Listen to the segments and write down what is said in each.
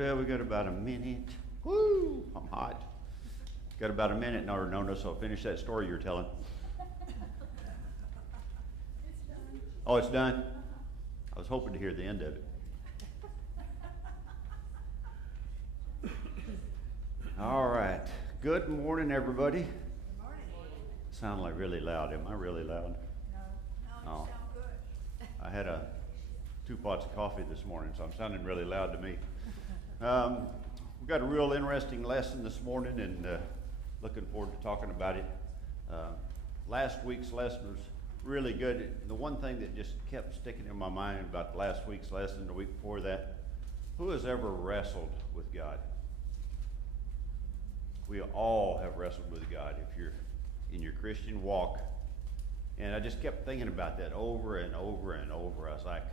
Well, we got about a minute. Woo! I'm hot. Got about a minute in order to know, so finish that story you're telling. It's done. Oh, it's done? I was hoping to hear the end of it. All right. Good morning, everybody. Good morning. Sound like really loud. Am I really loud? No, you Oh. sound good. I had 2 pots of coffee this morning, so I'm sounding really loud to me. We've got a real interesting lesson this morning, and looking forward to talking about it. Last week's lesson was really good. The one thing that just kept sticking in my mind about last week's lesson, the week before that, who has ever wrestled with God? We all have wrestled with God if you're in your Christian walk. And I just kept thinking about that over and over and over. I was like,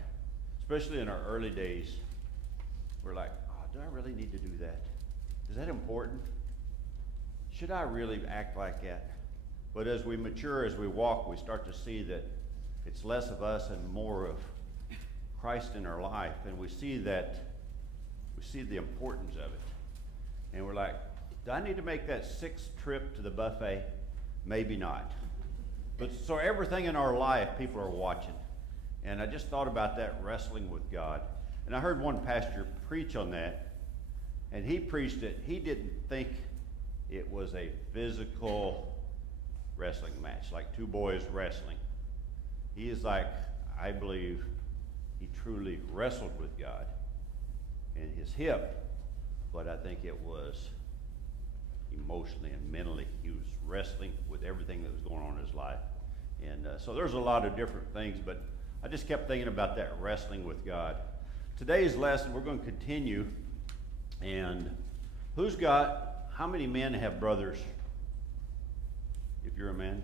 especially in our early days, we're like, oh, do I really need to do that? Is that important? Should I really act like that? But as we mature, as we walk, we start to see that it's less of us and more of Christ in our life. And we see the importance of it. And we're like, do I need to make that 6th trip to the buffet? Maybe not. But so everything in our life, people are watching. And I just thought about that wrestling with God. And I heard one pastor preach on that. And he preached it. He didn't think it was a physical wrestling match, like 2 boys wrestling. He is like, I believe he truly wrestled with God in his hip. But I think it was emotionally and mentally. He was wrestling with everything that was going on in his life. And so there's a lot of different things, but I just kept thinking about that wrestling with God. Today's lesson, we're going to continue. And how many men have brothers? If you're a man,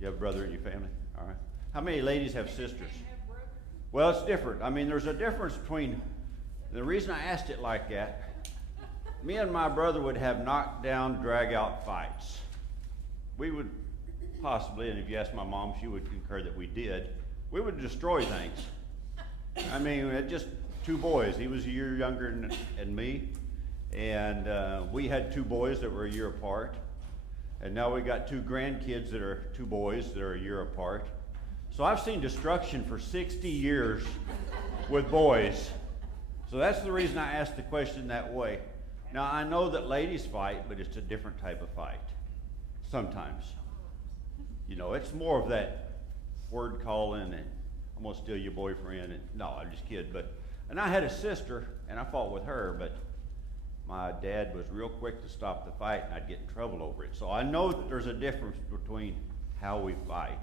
you have a brother in your family? All right. How many ladies have sisters? Well, it's different. I mean, there's a difference between, the reason I asked it like that, me and my brother would have knockdown, drag-out fights. We would possibly, and if you ask my mom, she would concur that we did, we would destroy things. I mean, just 2 boys. He was a year younger than me, and we had 2 boys that were a year apart. And now we got 2 grandkids that are 2 boys that are a year apart. So I've seen destruction for 60 years with boys. So that's the reason I asked the question that way. Now, I know that ladies fight, but it's a different type of fight. Sometimes. You know, it's more of that word calling and I'm going to steal your boyfriend. And, no, I'm just kidding. And I had a sister, and I fought with her, but my dad was real quick to stop the fight, and I'd get in trouble over it. So I know that there's a difference between how we fight.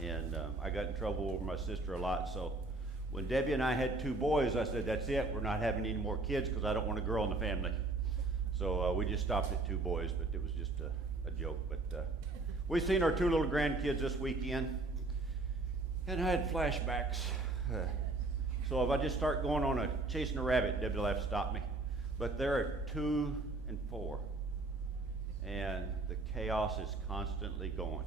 And I got in trouble over my sister a lot, so when Debbie and I had 2 boys, I said, that's it. We're not having any more kids because I don't want a girl in the family. So we just stopped at 2 boys, but it was just a joke. But we've seen our 2 little grandkids this weekend, and I had flashbacks. So if I just start going on chasing a rabbit, Debbie will have to stop me. But they're 2 and 4, and the chaos is constantly going.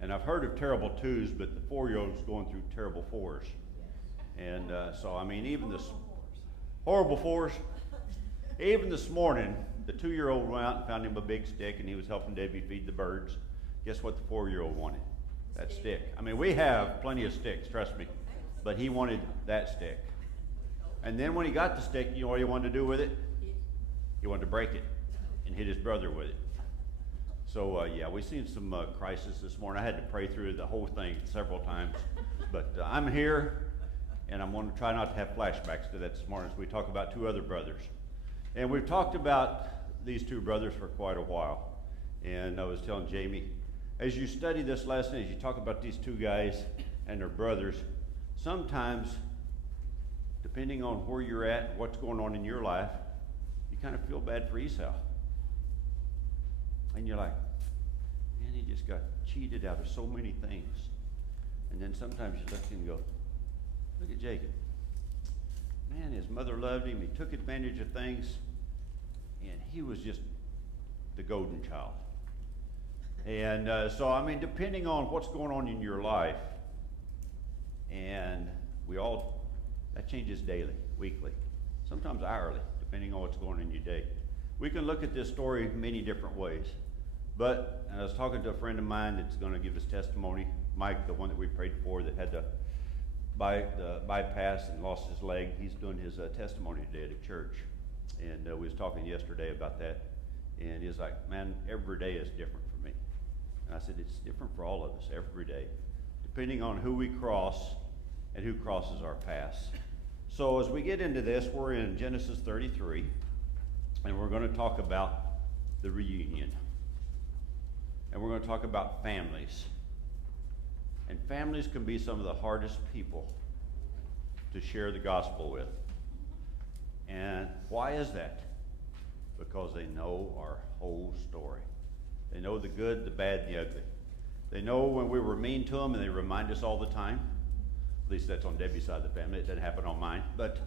And I've heard of terrible 2s, but the 4-year-old's going through terrible 4s. And so, I mean, even this horrible 4s, even this morning, the 2-year-old went out and found him a big stick, and he was helping Debbie feed the birds. Guess what the 4-year-old wanted? That stick. I mean, we have plenty of sticks, trust me, but he wanted that stick. And then when he got the stick, you know what he wanted to do with it? He wanted to break it and hit his brother with it. So, yeah, we've seen some crisis this morning. I had to pray through the whole thing several times. But I'm here, and I'm going to try not to have flashbacks to that this morning as we talk about 2 other brothers. And we've talked about these 2 brothers for quite a while. And I was telling Jamie, as you study this lesson, as you talk about these 2 guys and their brothers, sometimes, depending on where you're at, what's going on in your life, you kind of feel bad for Esau. And you're like, man, he just got cheated out of so many things. And then sometimes you look and go, look at Jacob. Man, his mother loved him. He took advantage of things. And he was just the golden child. And so, I mean, depending on what's going on in your life, and that changes daily, weekly. sometimes hourly, depending on what's going on in your day. We can look at this story many different ways. But and I was talking to a friend of mine that's going to give his testimony, Mike, the one that we prayed for that had the bypass and lost his leg. He's doing his testimony today at a church. And we was talking yesterday about that. And he's like, man, every day is different for me. And I said, it's different for all of us every day, depending on who we cross and who crosses our paths. So as we get into this, we're in Genesis 33, and we're going to talk about the reunion. And we're going to talk about families. And families can be some of the hardest people to share the gospel with. And why is that? Because they know our whole story. They know the good, the bad, and the ugly. They know when we were mean to them, and they remind us all the time. At least that's on Debbie's side of the family. It doesn't happen on mine. But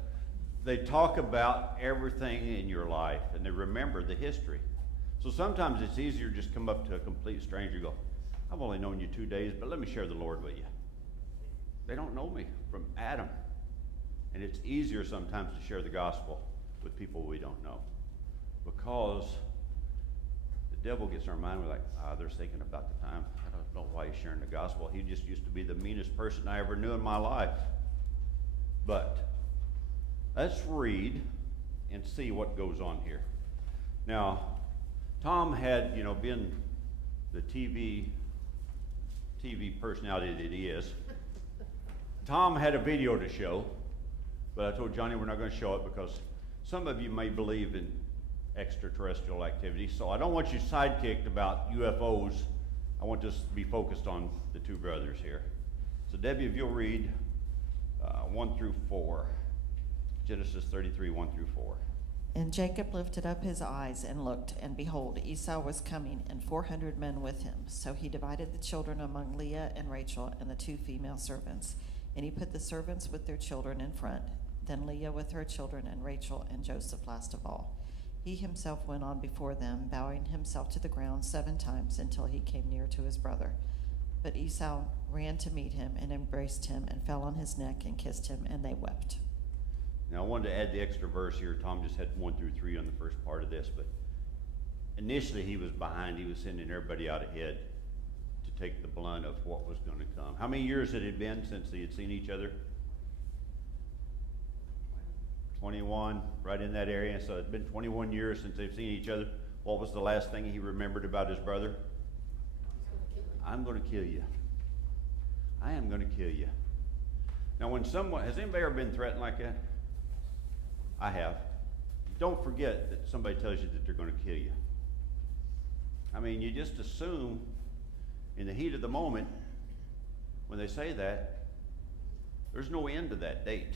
they talk about everything in your life, and they remember the history. So sometimes it's easier to just come up to a complete stranger and go, I've only known you 2 days, but let me share the Lord with you. They don't know me from Adam. And it's easier sometimes to share the gospel with people we don't know. Because the devil gets in our mind, we're like, they're thinking about the time. I don't know why he's sharing the gospel. He just used to be the meanest person I ever knew in my life. But let's read and see what goes on here. Now, Tom had, been the TV personality that he is. Tom had a video to show, but I told Johnny we're not going to show it because some of you may believe in extraterrestrial activity, so I don't want you sidekicked about UFOs. I want us to be focused on the two brothers here. So Debbie, if you'll read 1 through 4, Genesis 33, 1 through 4. And Jacob lifted up his eyes and looked, and behold, Esau was coming, and 400 men with him. So he divided the children among Leah and Rachel and the 2 female servants. And he put the servants with their children in front, then Leah with her children, and Rachel and Joseph last of all. He himself went on before them, bowing himself to the ground 7 times until he came near to his brother. But Esau ran to meet him and embraced him and fell on his neck and kissed him, and they wept. Now, I wanted to add the extra verse here. Tom just had 1 through 3 on the first part of this, but initially he was behind. He was sending everybody out ahead to take the blunt of what was going to come. How many years had it been since they had seen each other? 21, right in that area. So it's been 21 years since they've seen each other. What was the last thing he remembered about his brother? I'm going to kill you. I am going to kill you. Now, when someone, has anybody ever been threatened like that? I have. Don't forget that somebody tells you that they're going to kill you. I mean, you just assume in the heat of the moment, when they say that, there's no end to that date.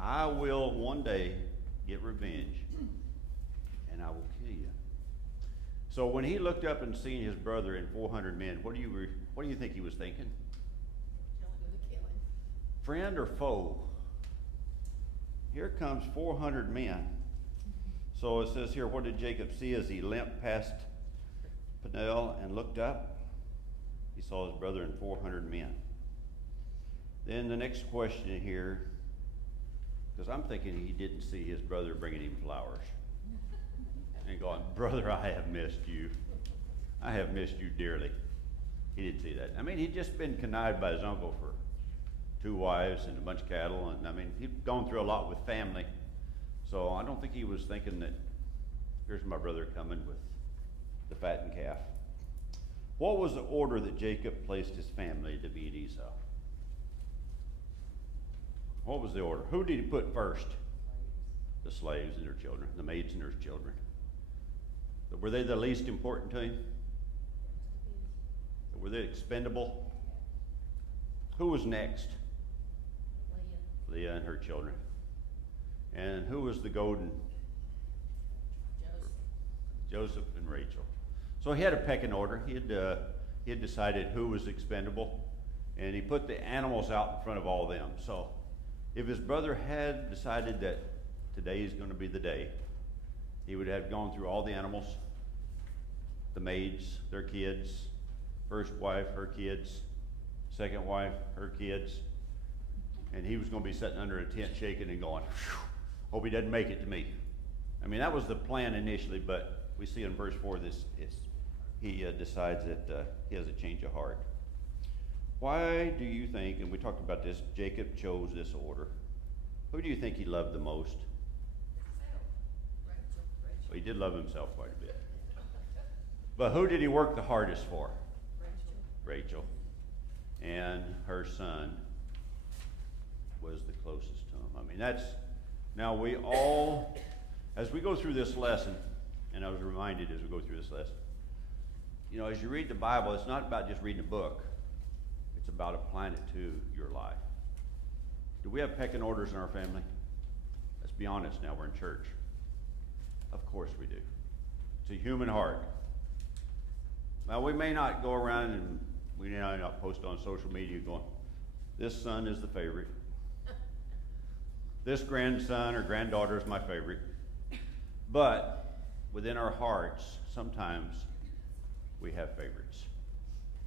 I will one day get revenge, and I will kill you. So when he looked up and seen his brother and 400 men, what do you think he was thinking? Friend or foe? Here comes 400 men. So it says here, what did Jacob see as he limped past Peniel and looked up? He saw his brother and 400 men. Then the next question here, because I'm thinking he didn't see his brother bringing him flowers. And going, brother, I have missed you. I have missed you dearly. He didn't see that. I mean, he'd just been connived by his uncle for 2 wives and a bunch of cattle, and I mean, he'd gone through a lot with family. So I don't think he was thinking that here's my brother coming with the fattened calf. What was the order that Jacob placed his family to meet Esau? What was the order? Who did he put first? The slaves and their children, the maids and their children. Were they the least important to him? Were they expendable? Who was next? Leah and her children. And who was the golden? Joseph and Rachel. So he had a pecking order. He had decided who was expendable, and he put the animals out in front of all of them. So if his brother had decided that today is going to be the day, he would have gone through all the animals, the maids, their kids, first wife, her kids, second wife, her kids, and he was going to be sitting under a tent shaking and going, Hope he doesn't make it to me. I mean, that was the plan initially, but we see in verse 4 he decides that he has a change of heart. Why do you think, and we talked about this, Jacob chose this order? Who do you think he loved the most? Well, he did love himself quite a bit. But who did he work the hardest for? Rachel. And her son was the closest to him. I mean, now we all, as we go through this lesson, and I was reminded as we go through this lesson, as you read the Bible, it's not about just reading a book. It's about applying it to your life. Do we have pecking orders in our family? Let's be honest now, we're in church. Of course we do. It's a human heart. Now, we may not go around and we may not post on social media going, this son is the favorite. This grandson or granddaughter is my favorite. But within our hearts, sometimes we have favorites.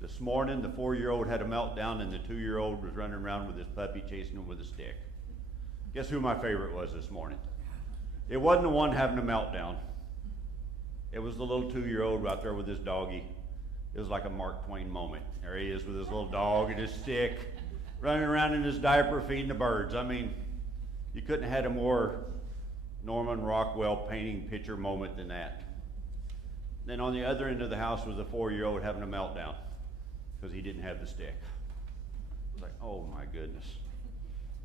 This morning, the 4-year-old had a meltdown and the 2-year-old was running around with his puppy chasing him with a stick. Guess who my favorite was this morning? It wasn't the one having a meltdown. It was the little 2-year-old out there with his doggy. It was like a Mark Twain moment. There he is with his little dog and his stick, running around in his diaper feeding the birds. I mean, you couldn't have had a more Norman Rockwell painting picture moment than that. Then on the other end of the house was a 4-year-old having a meltdown because he didn't have the stick. It's like, oh my goodness.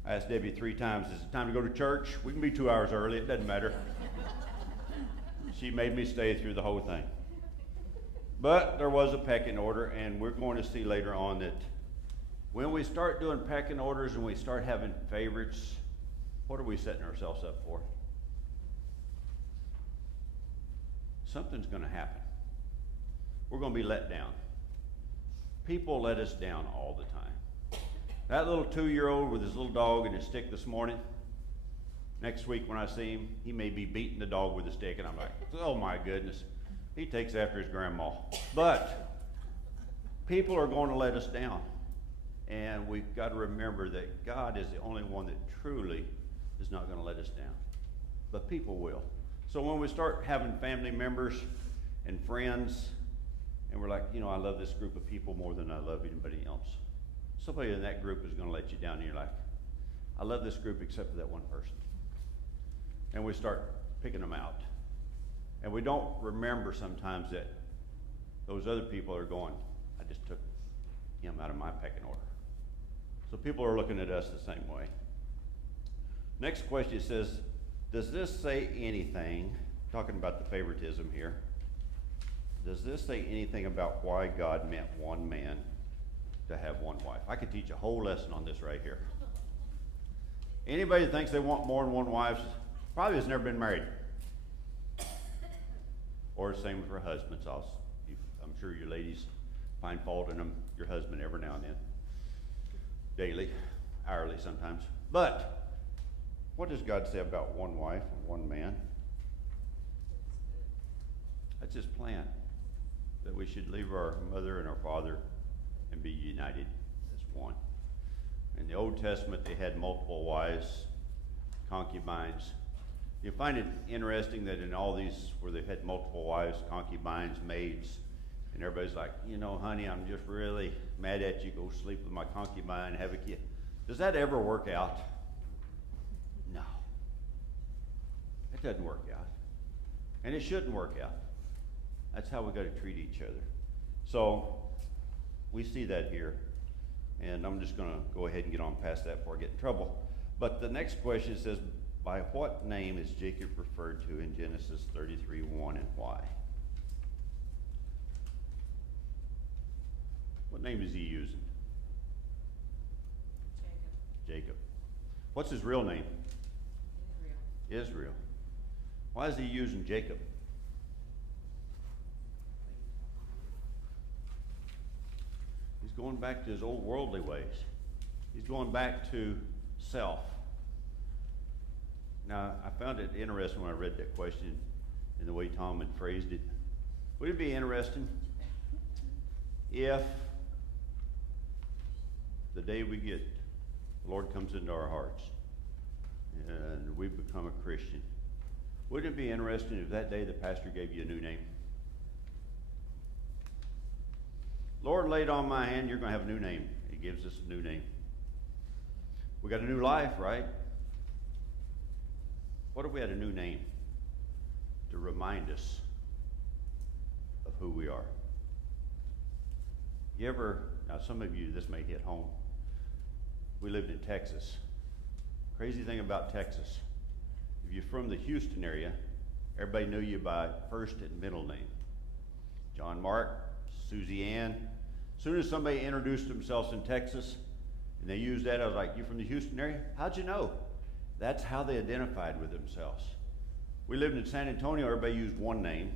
I asked Debbie 3 times, is it time to go to church? We can be 2 hours early, it doesn't matter. She made me stay through the whole thing. But there was a pecking order, and we're going to see later on that when we start doing pecking orders and we start having favorites, what are we setting ourselves up for? Something's going to happen. We're going to be let down. People let us down all the time. That little 2-year-old with his little dog and his stick this morning, next week when I see him, he may be beating the dog with a stick, and I'm like, oh my goodness. He takes after his grandma. But people are going to let us down. And we've got to remember that God is the only one that truly is not going to let us down. But people will. So when we start having family members and friends, and we're like, I love this group of people more than I love anybody else. Somebody in that group is going to let you down, and you're like, I love this group except for that one person. And we start picking them out. And we don't remember sometimes that those other people are going, I just took him out of my pecking order. So people are looking at us the same way. Next question says, does this say anything, talking about the favoritism here, does this say anything about why God meant one man to have one wife? I could teach a whole lesson on this right here. Anybody that thinks they want more than one wife probably has never been married. Or same for husbands. I'm sure you ladies find fault in them, your husband every now and then. Daily, hourly sometimes. But what does God say about one wife and one man? That's his plan. That we should leave our mother and our father and be united as one. In the Old Testament, they had multiple wives, concubines. You find it interesting that in all these where they had multiple wives, concubines, maids, and everybody's like, honey, I'm just really mad at you. Go sleep with my concubine, have a kid. Does that ever work out? No. It doesn't work out. And it shouldn't work out. That's how we got to treat each other. So we see that here. And I'm just going to go ahead and get on past that before I get in trouble. But the next question says, by what name is Jacob referred to in Genesis 33:1 and why? What name is he using? Jacob. What's his real name? Israel. Why is he using Jacob? He's going back to his old worldly ways. He's going back to self. Now, I found it interesting when I read that question and the way Tom had phrased it. Would it be interesting if the day we get, the Lord comes into our hearts, and we become a Christian. Wouldn't it be interesting if that day the pastor gave you a new name? Lord laid on my hand, you're going to have a new name. He gives us a new name. We got a new life, right? What if we had a new name to remind us of who we are? You ever, now some of you, this may hit home. We lived in Texas. Crazy thing about Texas, if you're from the Houston area, everybody knew you by first and middle name. John Mark, Susie Ann. As soon as somebody introduced themselves in Texas, and they used that, I was like, you from the Houston area? How'd you know? That's how they identified with themselves. We lived in San Antonio, everybody used one name.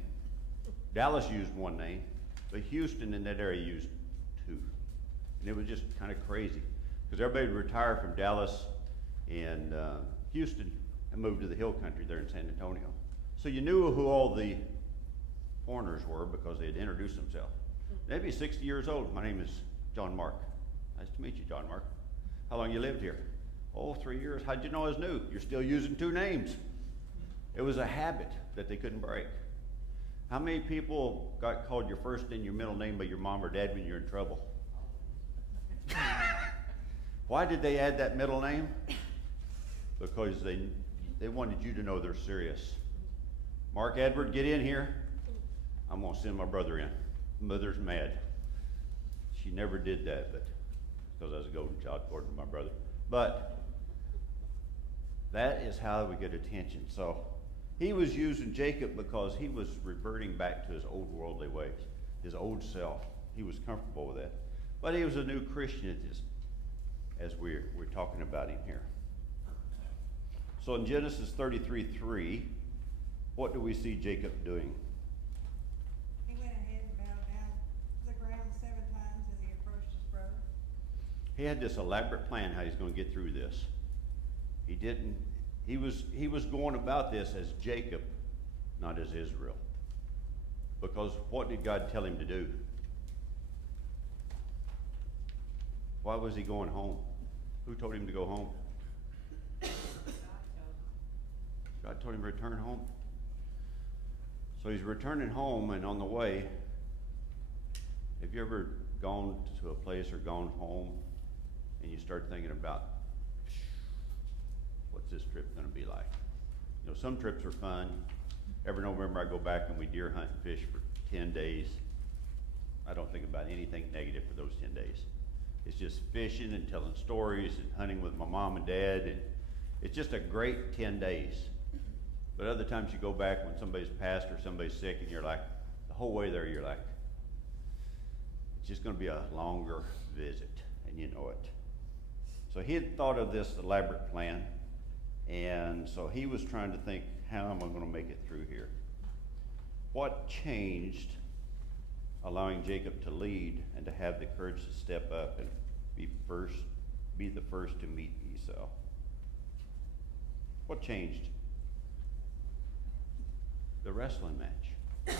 Dallas used one name, but Houston in that area used two. And it was just kind of crazy, because everybody would retire from Dallas and Houston and move to the hill country there in San Antonio. So you knew who all the foreigners were because they had introduced themselves. They'd be 60 years old. My name is John Mark. Nice to meet you, John Mark. How long you lived here? Oh, 3 years. How'd you know I was new? You're still using two names. It was a habit that they couldn't break. How many people got called your first and your middle name by your mom or dad when you're in trouble? Why did they add that middle name? Because they wanted you to know they're serious. Mark Edward, get in here. I'm going to send my brother in. Mother's mad. She never did that, but because I was a golden child according to my brother. But that is how we get attention. So he was using Jacob because he was reverting back to his old worldly ways, his old self. He was comfortable with that. But he was a new Christian as we're talking about him here. So in Genesis 33:3, what do we see Jacob doing? He went ahead and bowed down to the ground 7 times as he approached his brother. He had this elaborate plan how he's going to get through this. He was going about this as Jacob, not as Israel. Because what did God tell him to do? Why was he going home? Who told him to go home? God told him to return home. So he's returning home, and on the way, have you ever gone to a place or gone home and you start thinking about, what's this trip going to be like? You know, some trips are fun. Every November I go back and we deer hunt and fish for 10 days. I don't think about anything negative for those 10 days. It's just fishing and telling stories and hunting with my mom and dad, and it's just a great 10 days. But other times you go back when somebody's passed or somebody's sick, and you're like, the whole way there, you're like, it's just going to be a longer visit, and you know it. So he had thought of this elaborate plan, and so he was trying to think, how am I going to make it through here? What changed, allowing Jacob to lead and to have the courage to step up and be the first to meet Esau? What changed? The wrestling match.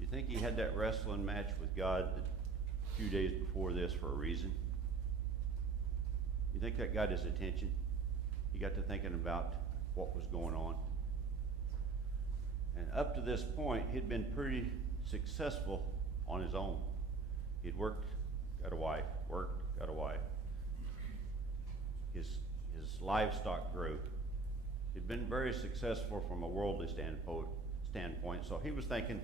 You think he had that wrestling match with God a few days before this for a reason? You think that got his attention? He got to thinking about what was going on. And up to this point, he'd been pretty successful on his own. He'd worked, got a wife, worked, got a wife. His livestock grew. He'd been very successful from a worldly standpoint, so he was thinking,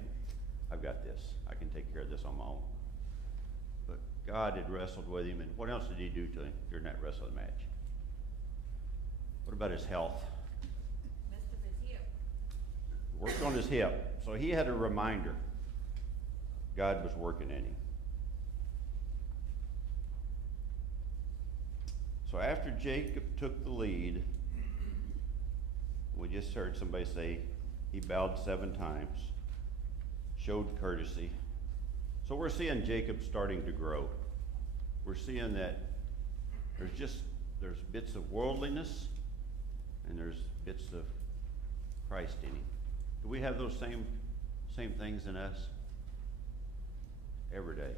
I've got this. I can take care of this on my own. But God had wrestled with him, and what else did he do to him during that wrestling match? What about his health? Messed up his hip. Worked on his hip. So he had a reminder. God was working in him. So after Jacob took the lead, we just heard somebody say he bowed 7 times, showed courtesy. So we're seeing Jacob starting to grow. We're seeing that there's bits of worldliness and there's bits of Christ in him. Do we have those same things in us? Every day.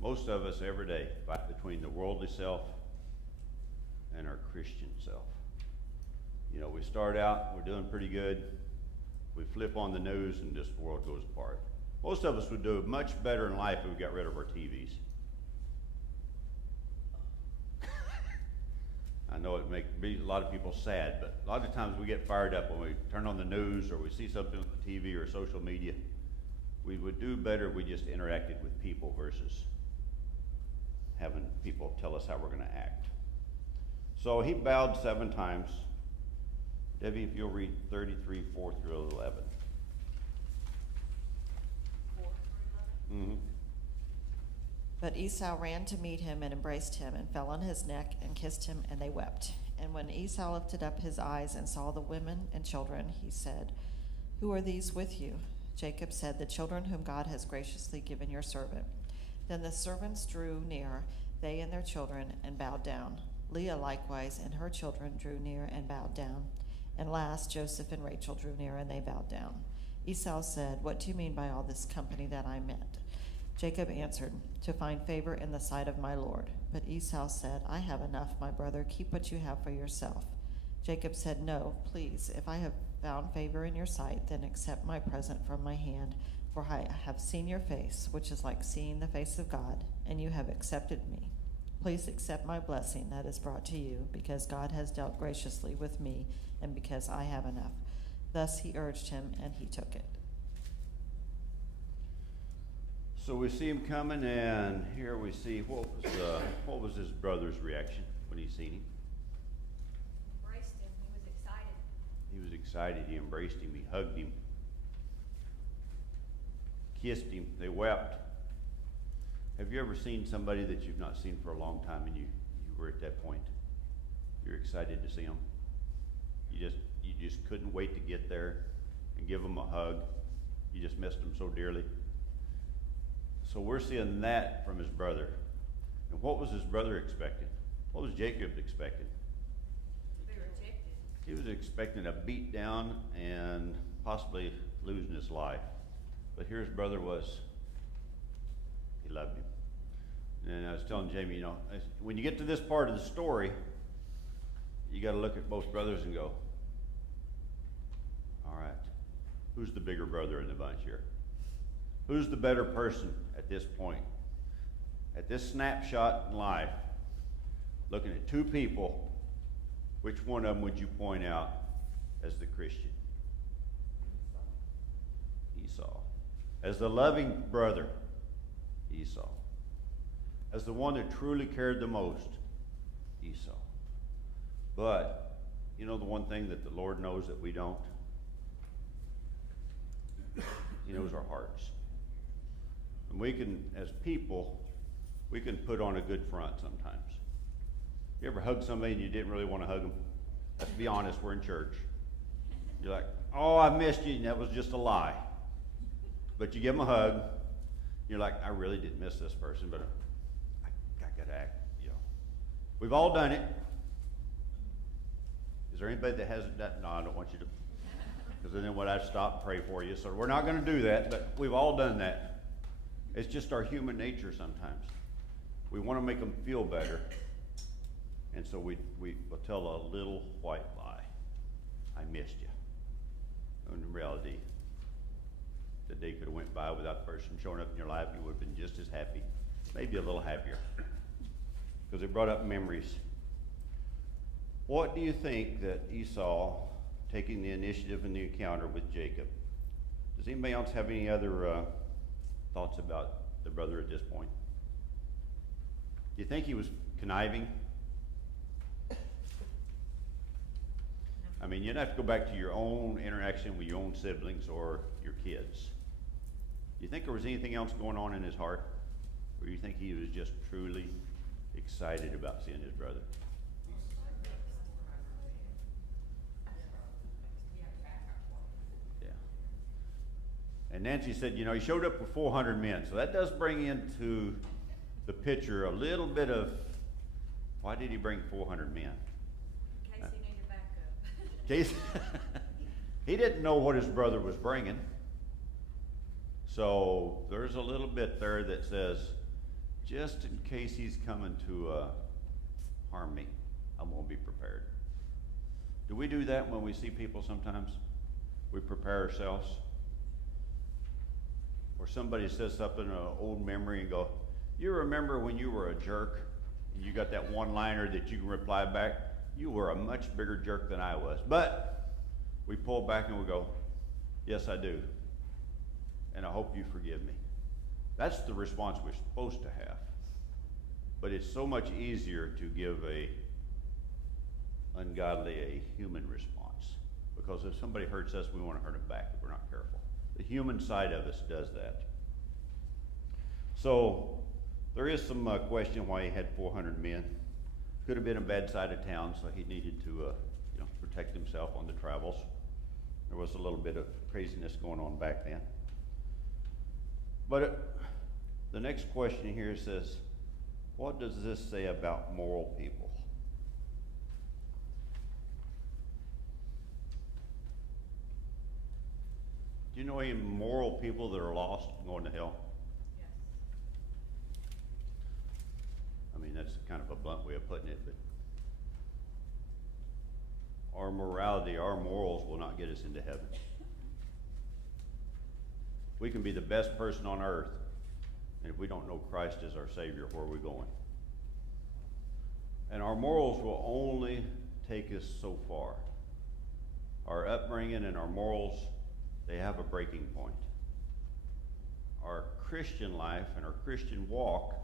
Most of us every day fight between the worldly self and our Christian self. You know, we start out, we're doing pretty good. We flip on the news and just the world goes apart. Most of us would do much better in life if we got rid of our TVs. I know it makes a lot of people sad, but a lot of times we get fired up when we turn on the news or we see something on the TV or social media. We would do better if we just interacted with people versus having people tell us how we're going to act. So he bowed 7 times. Debbie, if you'll read 33, 4 through 11. 4 through 11. Mm-hmm. But Esau ran to meet him and embraced him and fell on his neck and kissed him, and they wept. And when Esau lifted up his eyes and saw the women and children, he said, "Who are these with you?" Jacob said, "The children whom God has graciously given your servant." Then the servants drew near, they and their children, and bowed down. Leah likewise and her children drew near and bowed down. And last Joseph and Rachel drew near, and they bowed down. Esau said, "What do you mean by all this company that I met?" Jacob answered, "To find favor in the sight of my Lord." But Esau said, "I have enough, my brother. Keep what you have for yourself." Jacob said, "No, please. If I have found favor in your sight, then accept my present from my hand. For I have seen your face, which is like seeing the face of God, and you have accepted me. Please accept my blessing that is brought to you, because God has dealt graciously with me, and because I have enough." Thus he urged him, and he took it. So we see him coming, and here we see what was his brother's reaction when he seen him? Embraced him. He was excited. He was excited. He embraced him. He hugged him. Kissed him. They wept. Have you ever seen somebody that you've not seen for a long time, and you were at that point? You're excited to see them. You just couldn't wait to get there and give them a hug. You just missed them so dearly. So we're seeing that from his brother. And what was his brother expecting? What was Jacob expecting? To be rejected. He was expecting a beat down and possibly losing his life. But here his brother was. He loved him. And I was telling Jamie, you know, when you get to this part of the story, you got to look at both brothers and go, all right, who's the bigger brother in the bunch here? Who's the better person at this point? At this snapshot in life, looking at 2 people, which one of them would you point out as the Christian? Esau. As the loving brother, Esau. As the one that truly cared the most, Esau. But, you know the one thing that the Lord knows that we don't? He knows our hearts. And we can, as people, we can put on a good front sometimes. You ever hug somebody and you didn't really want to hug them? Let's be honest, we're in church. You're like, "Oh, I missed you," and that was just a lie. But you give them a hug. You're like, "I really didn't miss this person, but I got to act, you know." We've all done it. Is there anybody that hasn't done? No, I don't want you to, because then what, I'd stop and pray for you. So we're not going to do that, but we've all done that. It's just our human nature sometimes. We want to make them feel better. And so we will tell a little white lie. "I missed you." And in reality, the day could have went by without the person showing up in your life. You would have been just as happy, maybe a little happier, because it brought up memories. What do you think that Esau taking the initiative in the encounter with Jacob? Does anybody else have any other thoughts about the brother at this point? Do you think he was conniving? I mean, you'd have to go back to your own interaction with your own siblings or your kids. Do you think there was anything else going on in his heart? Or do you think he was just truly excited about seeing his brother? Yeah. And Nancy said, you know, he showed up with 400 men. So that does bring into the picture a little bit of, why did he bring 400 men? In case he needed backup. Case he didn't know what his brother was bringing. So there's a little bit there that says, just in case he's coming to harm me, I'm gonna be prepared. Do we do that when we see people sometimes? We prepare ourselves? Or somebody says something, an old memory, and go, you remember when you were a jerk and you got that one-liner that you can reply back? You were a much bigger jerk than I was. But we pull back and we go, yes, I do. And I hope you forgive me. That's the response we're supposed to have. But it's so much easier to give a ungodly, a human response. Because if somebody hurts us, we want to hurt them back if we're not careful. The human side of us does that. So there is some question why he had 400 men. Could have been a bad side of town, so he needed to protect himself on the travels. There was a little bit of craziness going on back then. But the next question here says, what does this say about moral people? Do you know any moral people that are lost and going to hell? Yes. I mean, that's kind of a blunt way of putting it, but our morality, our morals will not get us into heaven. We can be the best person on earth, and if we don't know Christ as our Savior, where are we going? And our morals will only take us so far. Our upbringing and our morals, they have a breaking point. Our Christian life and our Christian walk,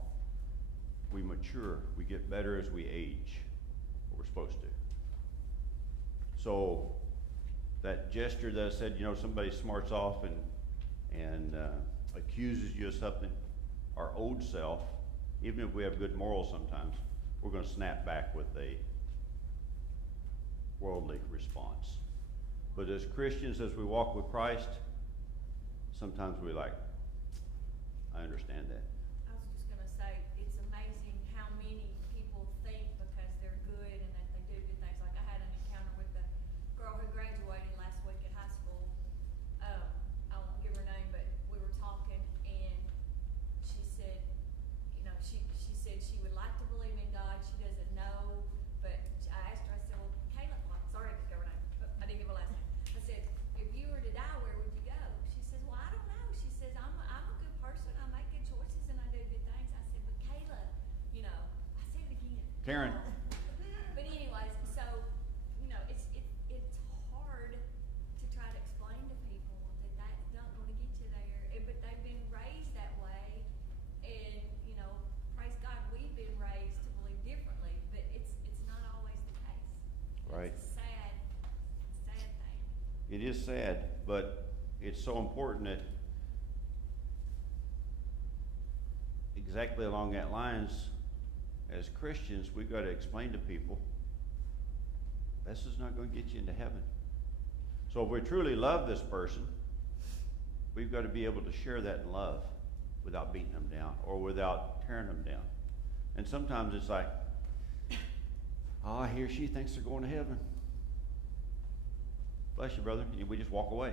we mature. We get better as we age, what we're supposed to. So that gesture that I said, somebody smarts off and accuses you of something, our old self, even if we have good morals sometimes, we're going to snap back with a worldly response. But as Christians, as we walk with Christ, sometimes we're like, I understand that. I was just gonna say, it's amazing how many people think because they're good and that they do good things. Like I had an encounter with a girl who graduated last week at high school. I won't give her name, but we were talking and she said, she said she would like to believe in God. She doesn't know, but I asked her, I said, well, Kayla, sorry I didn't give her name, but I didn't give her last name. I said, if you were to die, where would you go? She says, well, I don't know. She says, I'm a good person. I make good choices and I do good things. I said, but Kayla, I said it again. Karen. But anyways, so, it's hard to try to explain to people that that's not going to get you there. But they've been raised that way. And, praise God, we've been raised to believe differently. But it's not always the case. Right. It's a sad thing. It is sad, but it's so important that exactly along that lines, as Christians, we've got to explain to people, this is not going to get you into heaven. So if we truly love this person, we've got to be able to share that in love without beating them down or without tearing them down. And sometimes it's like, he or she thinks they're going to heaven. Bless you, brother. And we just walk away.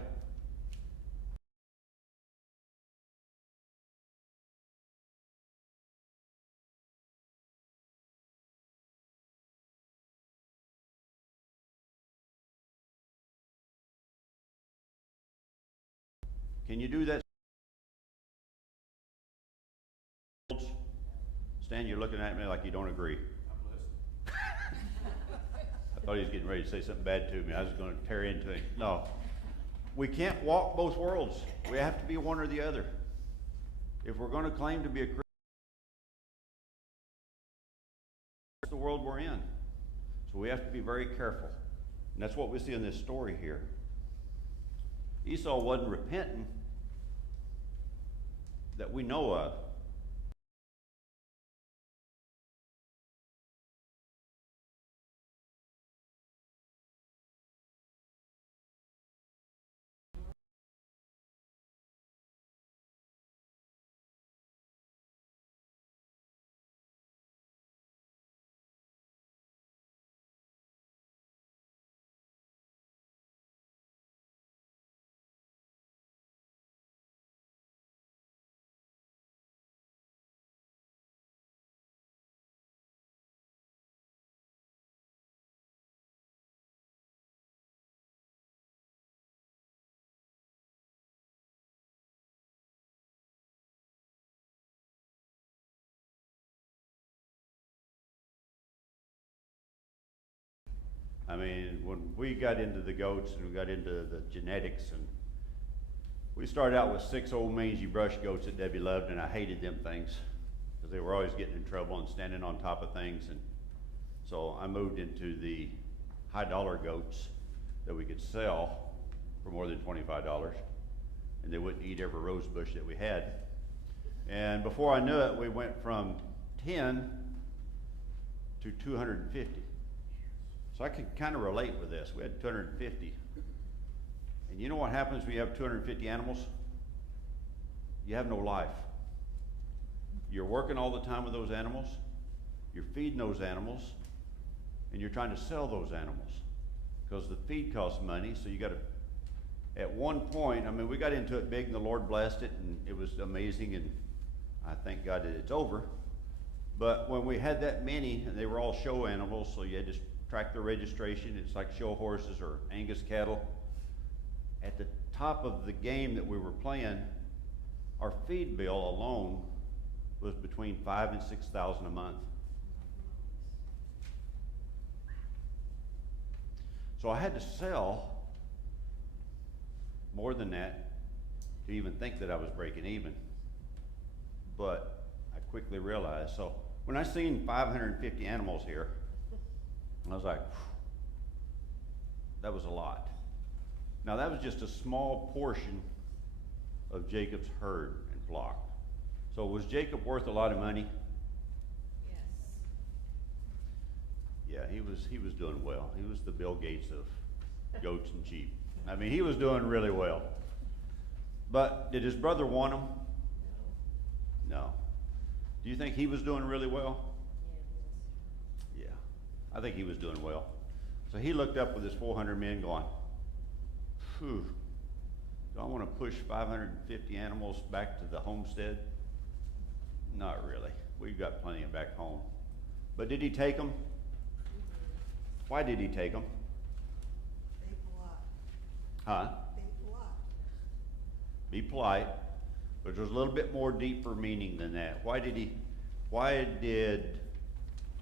Can you do that? Stan, you're looking at me like you don't agree. I thought he was getting ready to say something bad to me. I was going to tear into him. No. We can't walk both worlds. We have to be one or the other. If we're going to claim to be a Christian, that's the world we're in. So we have to be very careful. And that's what we see in this story here. Esau wasn't repenting that we know of. I mean, when we got into the goats and we got into the genetics, and we started out with 6 old mangy brush goats that Debbie loved, and I hated them things because they were always getting in trouble and standing on top of things. And so I moved into the high dollar goats that we could sell for more than $25, and they wouldn't eat every rose bush that we had. And before I knew it, we went from 10 to 250. So I can kind of relate with this. We had 250. And you know what happens when you have 250 animals? You have no life. You're working all the time with those animals, you're feeding those animals, and you're trying to sell those animals because the feed costs money. So you got to, at one point, I mean, we got into it big and the Lord blessed it and it was amazing, and I thank God that it's over. But when we had that many, and they were all show animals, so you had to track their registration. It's like show horses or Angus cattle. At the top of the game that we were playing, our feed bill alone was between $5,000 and $6,000 a month. So I had to sell more than that to even think that I was breaking even. But I quickly realized, so when I seen 550 animals here, I was like, that was a lot. Now that was just a small portion of Jacob's herd and flock. So was Jacob worth a lot of money? Yes. Yeah, he was doing well. He was the Bill Gates of goats and sheep. I mean, he was doing really well. But did his brother want him? No. Do you think he was doing really well? Yeah, I think he was doing well. So he looked up with his 400 men going, phew, do I want to push 550 animals back to the homestead? Not really. We've got plenty of back home. But did he take them? Why did he take them? Be polite. Huh? Be polite. Be polite. But there's a little bit more deeper meaning than that. Why did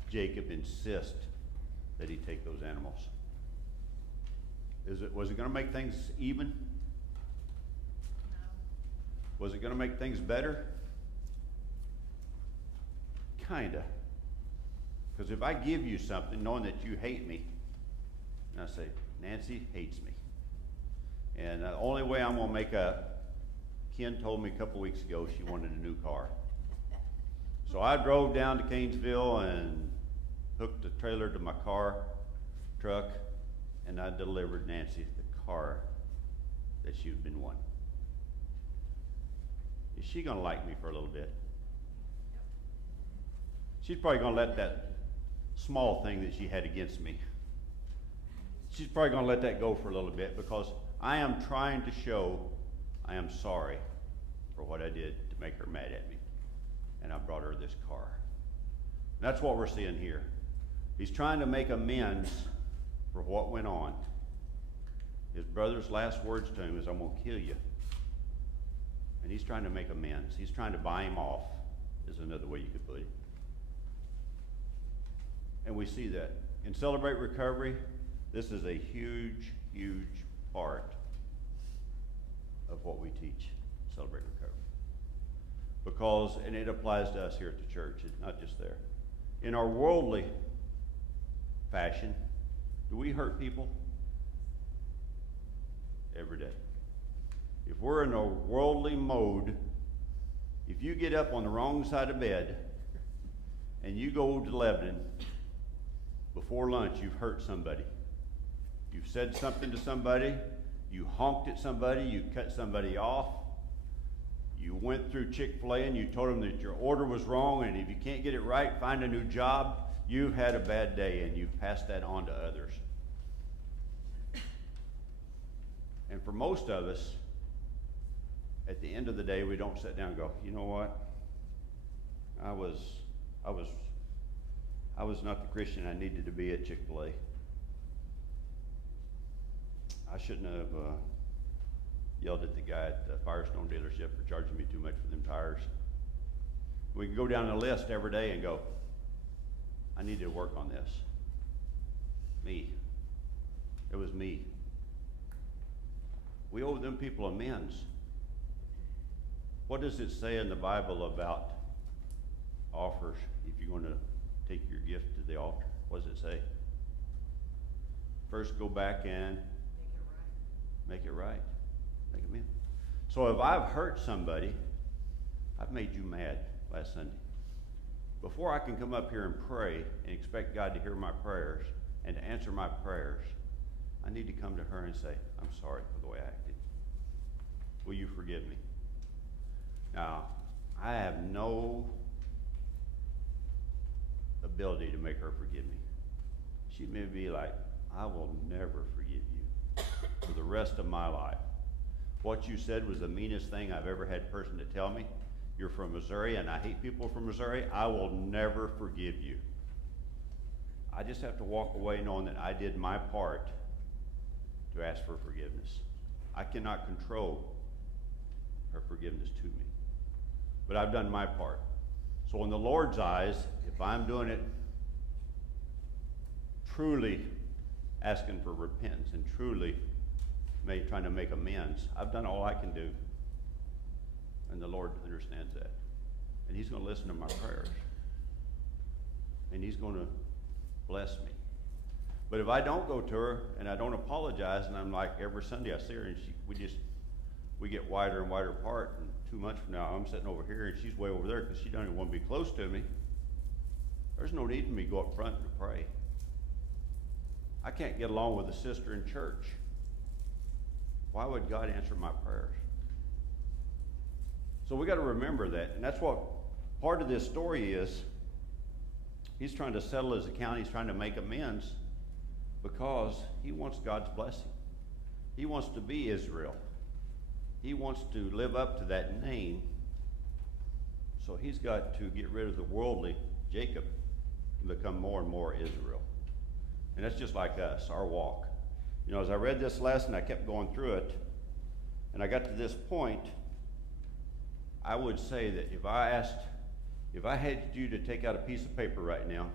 Jacob insist that he take those animals? Was it going to make things even? No. Was it going to make things better? Kinda. Because if I give you something knowing that you hate me, and I say, Nancy hates me, and the only way I'm going to make up, Ken told me a couple weeks ago she wanted a new car. So I drove down to Canesville and hooked the trailer to my truck, and I delivered Nancy the car that she'd been wanting. Is she going to like me for a little bit? She's probably going to let that small thing that she had against me, she's probably going to let that go for a little bit, because I am trying to show I am sorry for what I did to make her mad at me. And I brought her this car. And that's what we're seeing here. He's trying to make amends for what went on. His brother's last words to him is, I'm going to kill you. And he's trying to make amends. He's trying to buy him off, is another way you could put it. And we see that. In Celebrate Recovery, this is a huge, huge part of what we teach, Celebrate Recovery. Because, and it applies to us here at the church, it's not just there. In our worldly fashion, do we hurt people? Every day. If we're in a worldly mode, if you get up on the wrong side of bed and you go to Lebanon, before lunch you've hurt somebody. You've said something to somebody, you honked at somebody, you cut somebody off, you went through Chick-fil-A and you told them that your order was wrong, and if you can't get it right, find a new job. You've had a bad day and you've passed that on to others. And for most of us, at the end of the day, we don't sit down and go, you know what? I was not the Christian I needed to be at Chick-fil-A. I shouldn't have yelled at the guy at the Firestone dealership for charging me too much for them tires. We can go down the list every day and go, I need to work on this. Me. It was me. We owe them people amends. What does it say in the Bible about offers if you're going to take your gift to the altar? What does it say? First, go back and make it right. Make it amends. So if I've hurt somebody, I've made you mad last Sunday. Before I can come up here and pray and expect God to hear my prayers and to answer my prayers, I need to come to her and say, I'm sorry for the way I acted. Will you forgive me? Now, I have no ability to make her forgive me. She may be like, I will never forgive you for the rest of my life. What you said was the meanest thing I've ever had a person to tell me. You're from Missouri, and I hate people from Missouri. I will never forgive you. I just have to walk away knowing that I did my part to ask for forgiveness. I cannot control her forgiveness to me. But I've done my part. So in the Lord's eyes, if I'm doing it truly asking for repentance and truly trying to make amends, I've done all I can do. And the Lord understands that. And He's going to listen to my prayers. And He's going to bless me. But if I don't go to her and I don't apologize, and I'm like every Sunday I see her and we get wider and wider apart, and 2 months from now I'm sitting over here and she's way over there because she doesn't even want to be close to me, there's no need for me to go up front and to pray. I can't get along with a sister in church. Why would God answer my prayers? So we got to remember that, and that's what part of this story is. He's trying to settle his account. He's trying to make amends because he wants God's blessing. He wants to be Israel. He wants to live up to that name. So he's got to get rid of the worldly Jacob and become more and more Israel. And that's just like us, our walk. You know, as I read this lesson, I kept going through it, and I got to this point. I would say that if I had you to take out a piece of paper right now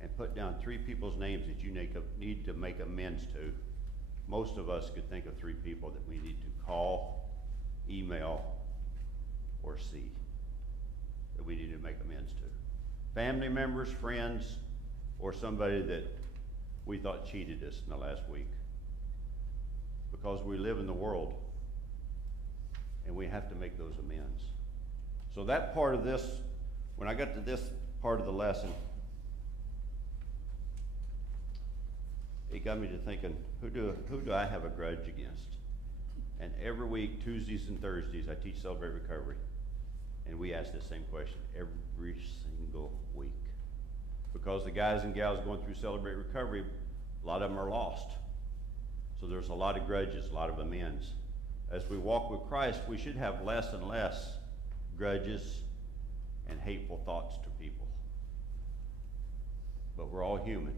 and put down 3 people's names that you need to make amends to, most of us could think of 3 people that we need to call, email, or see that we need to make amends to. Family members, friends, or somebody that we thought cheated us in the last week. Because we live in the world, and we have to make those amends. So that part of this, when I got to this part of the lesson, it got me to thinking, who do I have a grudge against? And every week, Tuesdays and Thursdays, I teach Celebrate Recovery. And we ask this same question every single week. Because the guys and gals going through Celebrate Recovery, a lot of them are lost. So there's a lot of grudges, a lot of amends. As we walk with Christ, we should have less and less grudges and hateful thoughts to people. But we're all human.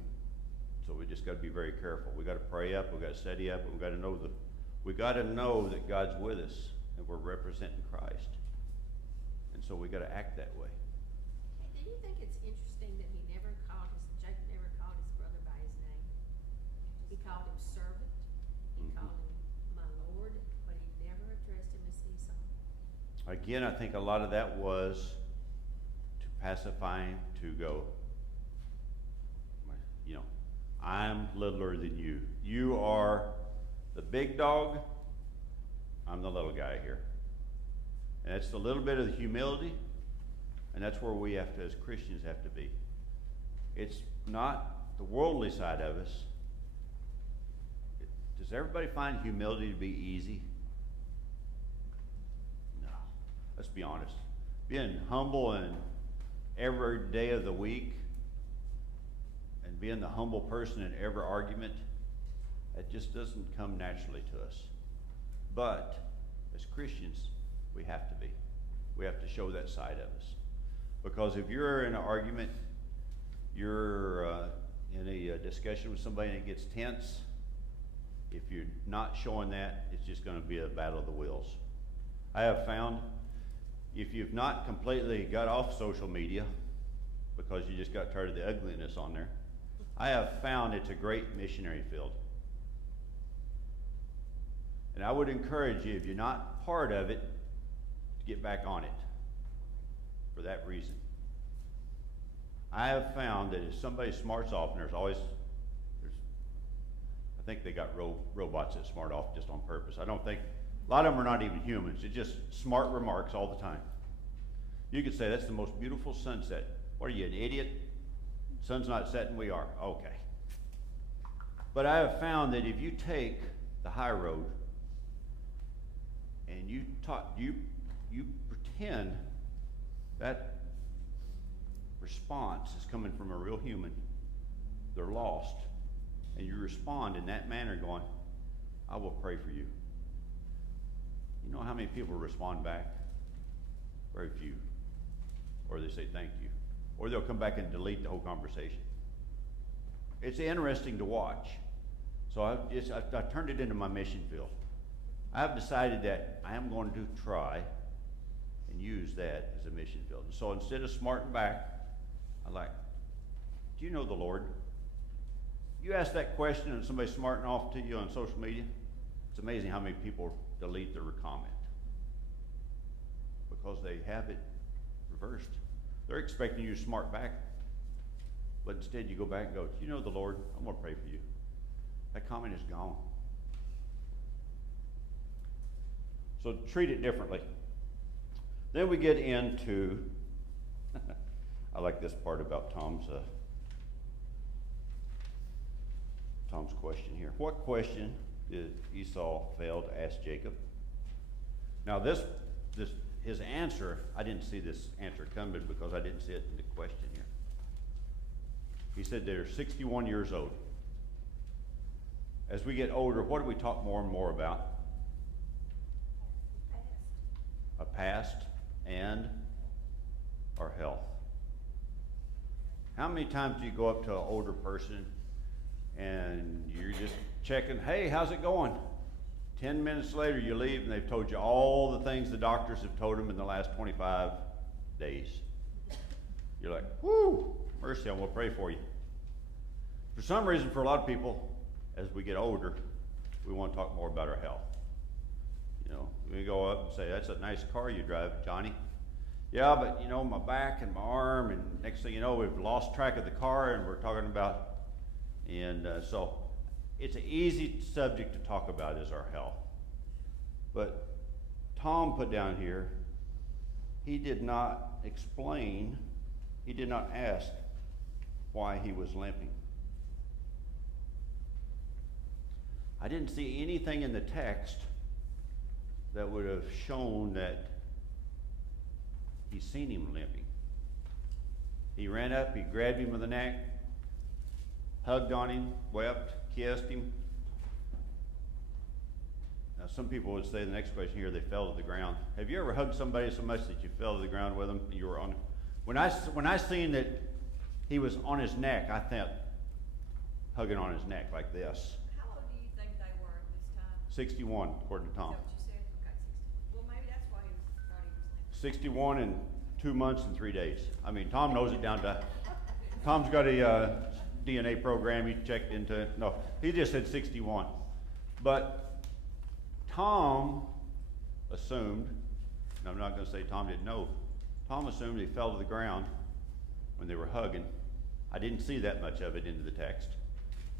So we just got to be very careful. We got to pray up, we got to steady up, and we got to know that God's with us and we're representing Christ. And so we got to act that way. Hey, do you think it's interesting that Jacob never called his brother by his name? He called him servant, he called him my Lord, but he never addressed him as Esau. Again, I think a lot of that was to pacify him, to go, you know, I'm littler than you. You are the big dog, I'm the little guy here. And it's a little bit of the humility, and that's where we have to, as Christians, have to be. It's not the worldly side of us. Does everybody find humility to be easy? No. Let's be honest. Being humble in every day of the week and being the humble person in every argument, it just doesn't come naturally to us. But as Christians, we have to be. We have to show that side of us. Because if you're in an argument, you're in a discussion with somebody and it gets tense, if you're not showing that, it's just going to be a battle of the wills. I have found if you've not completely got off social media because you just got tired of the ugliness on there, I have found it's a great missionary field. And I would encourage you, if you're not part of it, to get back on it for that reason. I have found that if somebody smarts off, and I think they got robots that smart off just on purpose. A lot of them are not even humans. It's just smart remarks all the time. You could say, that's the most beautiful sunset. What are you, an idiot? Sun's not setting, we are. Okay. But I have found that if you take the high road and you pretend that response is coming from a real human, they're lost, and you respond in that manner going, I will pray for you. You know how many people respond back? Very few. Or they say thank you. Or they'll come back and delete the whole conversation. It's interesting to watch. So I turned it into my mission field. I've decided that I am going to try and use that as a mission field. So instead of smarting back, do you know the Lord? You ask that question and somebody's smarting off to you on social media, it's amazing how many people delete their comment because they have it reversed. They're expecting you to smart back, but instead you go back and go, do you know the Lord? I'm going to pray for you. That comment is gone. So treat it differently. Then we get into, I like this part about Tom's question here. What question did Esau fail to ask Jacob? Now his answer, I didn't see this answer coming because I didn't see it in the question here. He said they're 61 years old. As we get older, what do we talk more and more about? A past and our health. How many times do you go up to an older person and you're just checking, hey, how's it going? 10 minutes later you leave and they've told you all the things the doctors have told them in the last 25 days. You're like, whoo, mercy, I'm going to pray for you. For some reason, for a lot of people, as we get older, we want to talk more about our health. You know, we go up and say, that's a nice car you drive, Johnny. Yeah, but you know, my back and my arm, and next thing you know, we've lost track of the car and we're talking about, so it's an easy subject to talk about is our health. But Tom put down here, he did not explain, he did not ask why he was limping. I didn't see anything in the text that would have shown that he's seen him limping. He ran up, he grabbed him by the neck, hugged on him, wept, kissed him. Now some people would say the next question here, they fell to the ground. Have you ever hugged somebody so much that you fell to the ground with them? You were on. When I seen that he was on his neck, I thought hugging on his neck like this. How old do you think they were at this time? 61, according to Tom. Is that what you said? Okay, 60. Well, maybe that's why thought he was 61 and 2 months and 3 days. I mean, Tom knows it down to. Tom's got a DNA program he checked into. No, he just said 61. But Tom assumed, and I'm not going to say Tom didn't know, Tom assumed he fell to the ground when they were hugging. I didn't see that much of it into the text.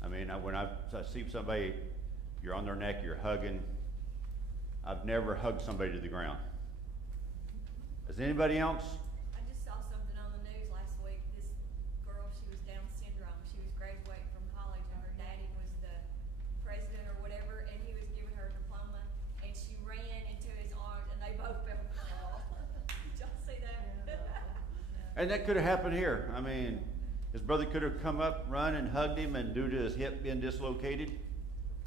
I mean, when I see somebody, you're on their neck, you're hugging. I've never hugged somebody to the ground. Has anybody else? I just saw something on the news last week. This girl, she was Down syndrome. She was graduating from college, and her daddy was the president or whatever, and he was giving her a diploma, and she ran into his arms, and they both fell. Did y'all see that? And that could have happened here. I mean, his brother could have come up, run, and hugged him, and due to his hip being dislocated,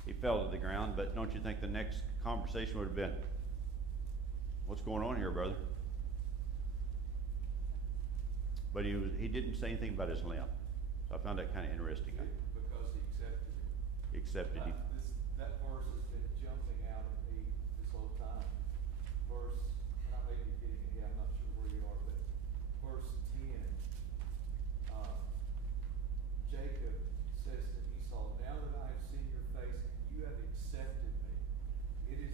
he fell to the ground. But don't you think the next conversation would have been, what's going on here, brother? But he didn't say anything about his limp. So I found that kind of interesting. Because he accepted it. He accepted it. That verse has been jumping out at me this whole time. Verse, and I may be getting it here, I'm not sure where you are, but verse 10, Jacob says to Esau, now that I have seen your face and you have accepted me, it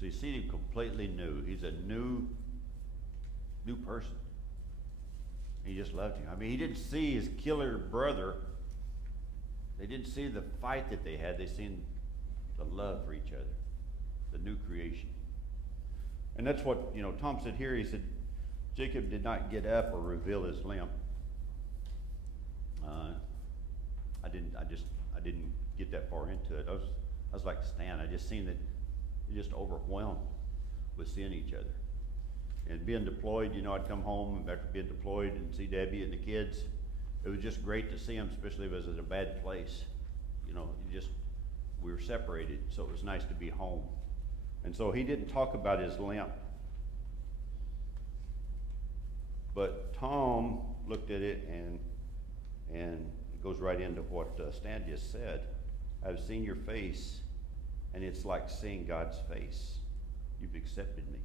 So you see him completely new. He's a new person. He just loved him. I mean, he didn't see his killer brother. They didn't see the fight that they had. They seen the love for each other, the new creation. And that's what, Tom said here. He said, Jacob did not get up or reveal his limp. I didn't get that far into it. I was like Stan. I just seen that you're just overwhelmed with seeing each other. And being deployed, I'd come home after being deployed and see Debbie and the kids. It was just great to see them, especially if it was in a bad place. We were separated, so it was nice to be home. And so he didn't talk about his limp. But Tom looked at it, and it goes right into what Stan just said. I've seen your face, and it's like seeing God's face. You've accepted me.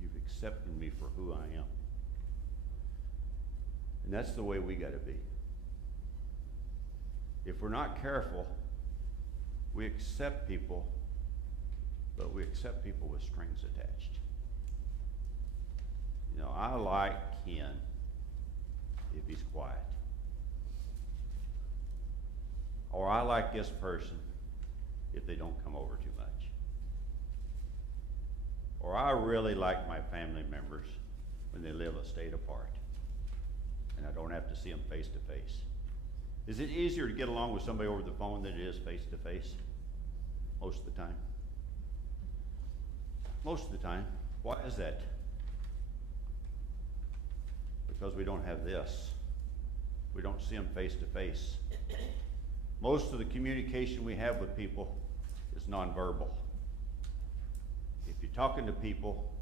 You've accepted me for who I am. And that's the way we got to be. If we're not careful, we accept people, but we accept people with strings attached. I like Ken if he's quiet. Or I like this person if they don't come over too much. Or I really like my family members when they live a state apart and I don't have to see them face to face. Is it easier to get along with somebody over the phone than it is face to face? Most of the time. Most of the time. Why is that? Because we don't have this. We don't see them face to face. Most of the communication we have with people is nonverbal. If you're talking to people,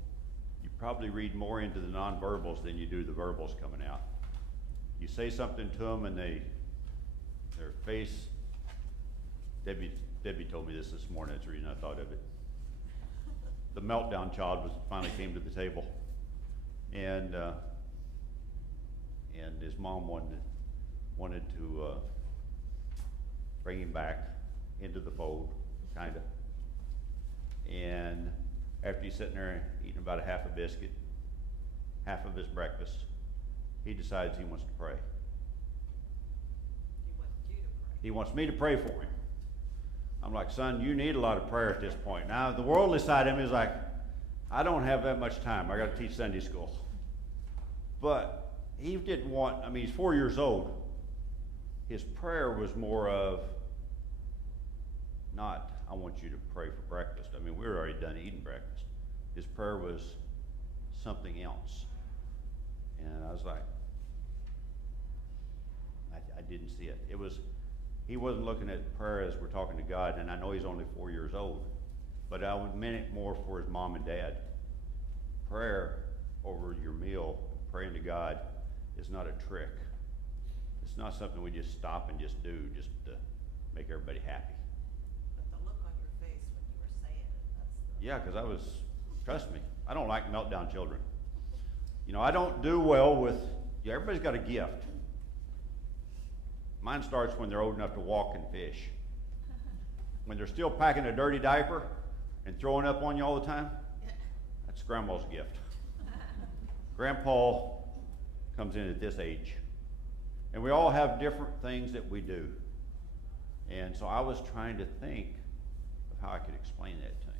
you probably read more into the nonverbals than you do the verbals coming out. You say something to them and their face, Debbie told me this morning, that's the reason I thought of it. The meltdown child finally came to the table, and his mom wanted to bring him back into the fold, kind of. And after he's sitting there eating about a half a biscuit, half of his breakfast, he decides he wants to pray. He wants you to pray. He wants me to pray for him. I'm like, son, you need a lot of prayer at this point. Now, the worldly side of him is like, I don't have that much time. I got to teach Sunday school. But he didn't want, he's 4 years old. His prayer was more of, not, I want you to pray for breakfast. We were already done eating breakfast. His prayer was something else. And I was like, I didn't see it. He wasn't looking at prayer as we're talking to God, and I know he's only 4 years old, but I meant it more for his mom and dad. Prayer over your meal, praying to God, is not a trick. It's not something we just stop and just do just to make everybody happy. But the look on your face when you were saying it, Yeah, because trust me, I don't like meltdown children. I don't do well with, everybody's got a gift. Mine starts when they're old enough to walk and fish. When they're still packing a dirty diaper and throwing up on you all the time, that's grandma's gift. Grandpa comes in at this age. And we all have different things that we do. And so I was trying to think of how I could explain that to him.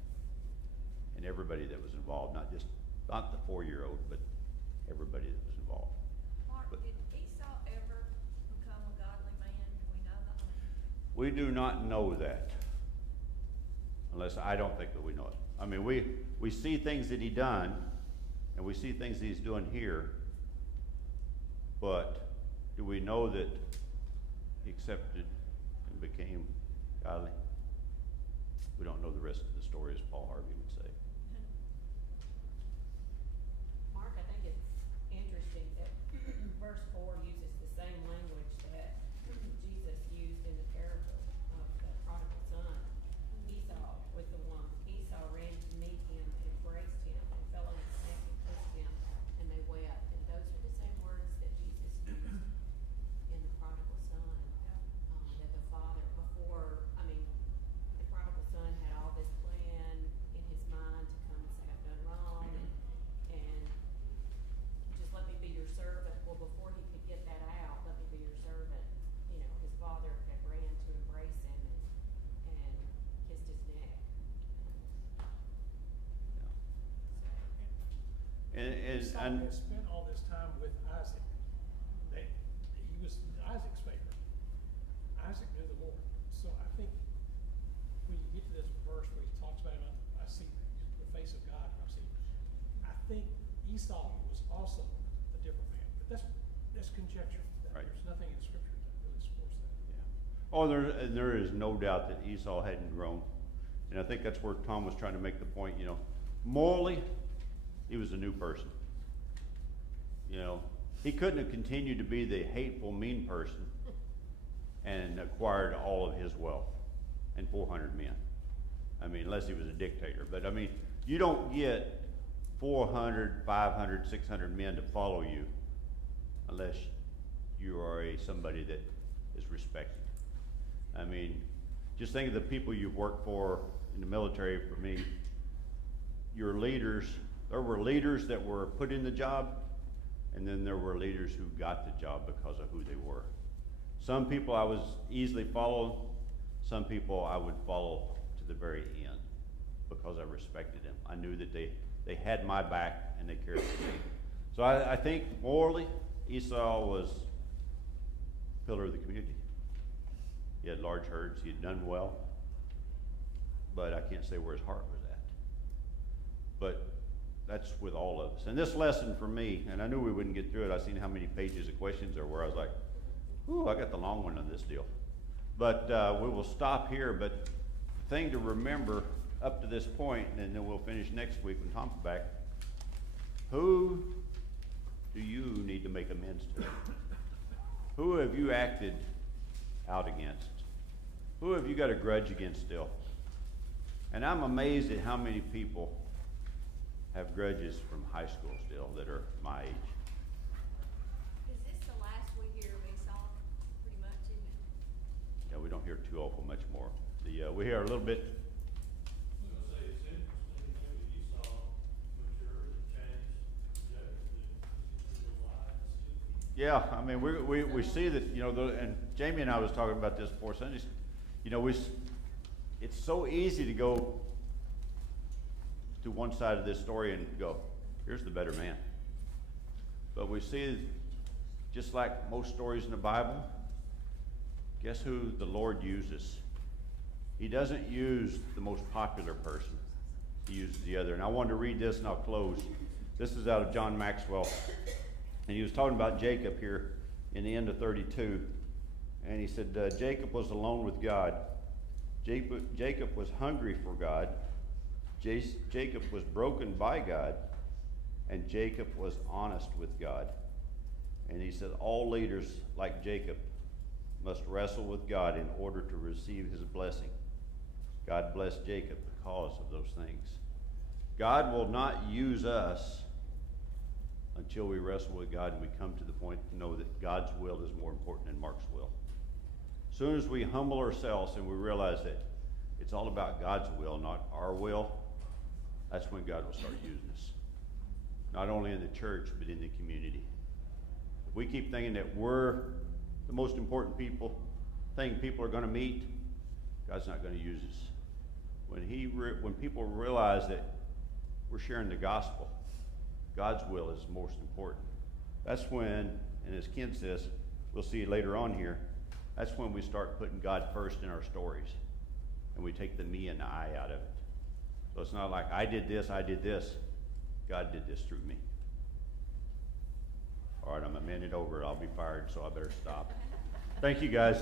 And everybody that was involved, not the 4-year-old, but everybody that was involved. Mark, But did Esau ever become a godly man? Do we know that? we do not know that. Unless I don't think that we know it. We see things that he done, and we see things that he's doing here, but do we know that he accepted and became godly? We don't know the rest of the story, as Paul Harvey would say. Mark, I think it's interesting that verse 4 uses the same language that Jesus used in the parable of the prodigal son. Esau was the one. Esau ran to meet him and embraced him and fell on his neck and kissed him, and they wept. And those are the same words that Jesus used in the prodigal son. That the father, the prodigal son had all this plan Esau and had spent all this time with Isaac. He was Isaac's favorite. Isaac knew the Lord. So I think when you get to this verse where he talks about, I see the face of God, I think Esau was also a different man. But that's conjecture. Right. There's nothing in Scripture that really supports that. oh, there is no doubt that Esau hadn't grown. And I think that's where Tom was trying to make the point, you know, morally, he was a new person. You know, he couldn't have continued to be the hateful, mean person and acquired all of his wealth and 400 men. I mean, unless he was a dictator. But I mean, you don't get 400, 500, 600 men to follow you unless you are somebody that is respected. I mean, just think of the people you've worked for in the military. For me, your leaders, there were leaders that were put in the job, and then there were leaders who got the job because of who they were. Some people I was easily followed, some people I would follow to the very end because I respected them. I knew that they had my back and they cared for me. So I think morally, Esau was a pillar of the community. He had large herds, he had done well, but I can't say where his heart was at. But that's with all of us. And this lesson for me, and I knew we wouldn't get through it, I seen how many pages of questions there were. I was like, ooh, I got the long one on this deal. But we will stop here. But the thing to remember up to this point, and then we'll finish next week when Tom's back, who do you need to make amends to? Who have you acted out against? Who have you got a grudge against still? And I'm amazed at how many people have grudges from high school still that are my age. Is this the last we hear of Esau, pretty much, isn't it? Yeah, we don't hear too awful much more. We hear a little bit. I was gonna say, it's interesting that Esau matured and changed. Yeah, I mean, we see that, you know, and Jamie and I was talking about this before Sundays. You know, it's so easy to go to one side of this story and go, here's the better man. But we see, just like most stories in the Bible, guess who the Lord uses? He doesn't use the most popular person. He uses the other. And I wanted to read this and I'll close. This is out of John Maxwell. And he was talking about Jacob here in the end of 32. And he said, Jacob was alone with God. Jacob was hungry for God. Jacob was broken by God. And Jacob was honest with God. And he said, all leaders like Jacob must wrestle with God in order to receive his blessing. God blessed Jacob because of those things. God will not use us until we wrestle with God and we come to the point to know that God's will is more important than Mark's will. As soon as we humble ourselves and we realize that it's all about God's will, not our will, that's when God will start using us. Not only in the church, but in the community. If we keep thinking that we're the most important thing people are going to meet, God's not going to use us. When people realize that we're sharing the gospel, God's will is most important. That's when, and as Ken says, we'll see later on here, that's when we start putting God first in our stories. And we take the me and the I out of it. So it's not like, I did this. God did this through me. All right, I'm a minute over. I'll be fired, so I better stop. Thank you, guys.